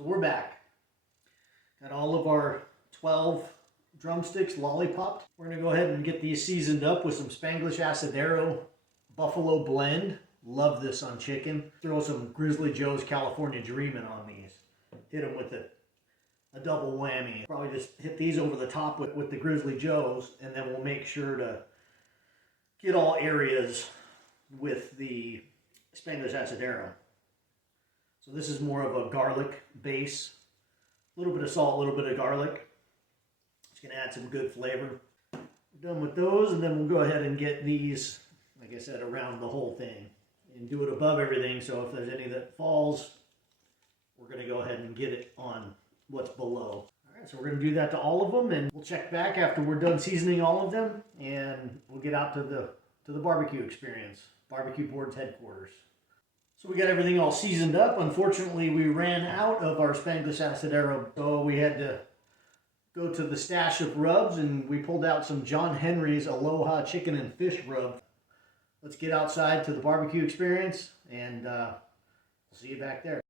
So we're back. Got all of our 12 drumsticks Lollipop. We're going to go ahead and get these seasoned up with some Spanglish Asadero Buffalo Blend. Love this on chicken. Throw some Grizzly Joe's California Dreamin' on these. Hit them with a double whammy. Probably just hit these over the top with the Grizzly Joe's, and then we'll make sure to get all areas with the Spanglish Asadero. So this is more of a garlic base. A little bit of salt, a little bit of garlic. It's going to add some good flavor. We're done with those, and then we'll go ahead and get these, like I said, around the whole thing. And do it above everything, so if there's any that falls, we're going to go ahead and get it on what's below. Alright, so we're going to do that to all of them, and we'll check back after we're done seasoning all of them, and we'll get out to the barbecue experience. Barbecue Board's headquarters. So we got everything all seasoned up. Unfortunately, we ran out of our Spanglish Asadero, so we had to go to the stash of rubs, and we pulled out some John Henry's Aloha Chicken and Fish Rub. Let's get outside to the barbecue experience, and we'll see you back there.